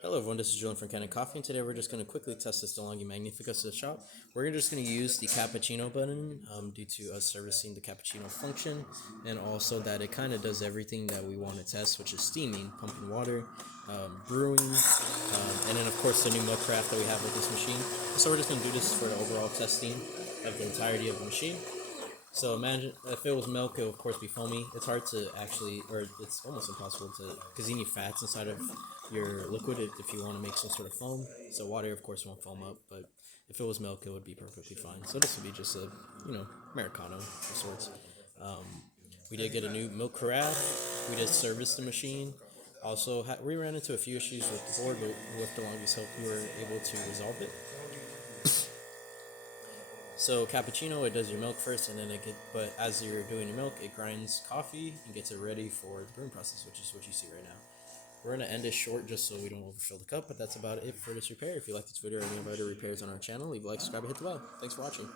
Hello everyone, this is Julian from Kanen Coffee, and today we're just going to quickly test this DeLonghi Magnifica to the shop. We're just going to use the cappuccino button due to us servicing the cappuccino function, and also that it kind of does everything that we want to test, which is steaming, pumping water, brewing, and then of course the new milk craft that we have with this machine. So we're just going to do this for the overall testing of the entirety of the machine. So imagine if it was milk, it would of course be foamy. It's hard to actually, or it's almost impossible to, because you need fats inside of your liquid if you want to make some sort of foam. So water, of course, won't foam up, but if it was milk, it would be perfectly fine. So this would be just a, Americano of sorts. Um, we did get a new milk carafe. We did service the machine. Also, we ran into a few issues with the board, but with DeLonghi's help, we were able to resolve it. So cappuccino, it does your milk first, and then but as you're doing your milk, it grinds coffee and gets it ready for the brewing process, which is what you see right now. We're gonna end this short just so we don't overfill the cup, but that's about it for this repair. If you like this video or any of our other repairs on our channel, leave a like, subscribe, and hit the bell. Thanks for watching.